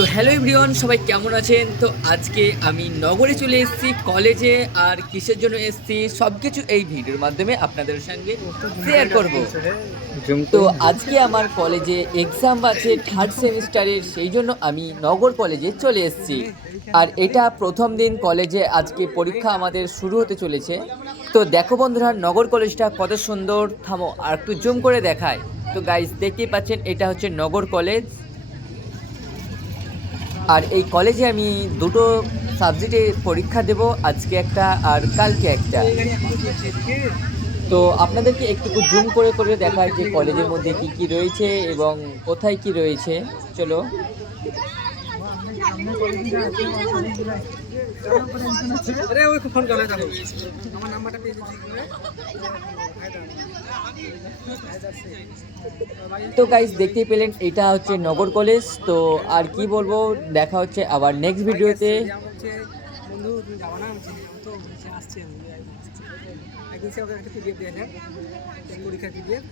তো hello everyone, সবাই কেমন আছেন? তো আজকে আমি নগরে চলে এসেছি কলেজে। আর কিসের জন্য এসেছি সব কিছু এই ভিডিওর মাধ্যমে আপনাদের সঙ্গে শেয়ার করব। জুম তো করুন। আজকে আমার কলেজে এক্সাম আছে থার্ড সেমিস্টারের, সেই জন্য আমি নগর কলেজে চলে এসেছি। আর এটা প্রথম দিন কলেজে, আজকে পরীক্ষা আমাদের শুরু হতে চলেছে। তো দেখো বন্ধুরা, নগর কলেজটা কত সুন্দর। থামো আর একটু জুম করে দেখায়। তো গাইস, দেখতেই পাচ্ছেন এটা হচ্ছে নগর কলেজ। আর এই কলেজে আমি দুটো সাবজেক্টে পরীক্ষা দেব, আজকে একটা আর কালকে একটা। তো আপনাদেরকে একটু জুম করে করে দেখায় যে কলেজের মধ্যে কি কি রয়েছে এবং কোথায় কি রয়েছে। চলো। তো গাইস, দেখতেই পেলেন এটা হচ্ছে নগর কলেজ। তো আর কি বলবো, দেখা হচ্ছে আবার নেক্সট ভিডিওতে। বন্ধু তুমি যাবা না তো আসছে একদিন সে একটা পিডিএফ দিয়ে পরীক্ষার পিডিএফ।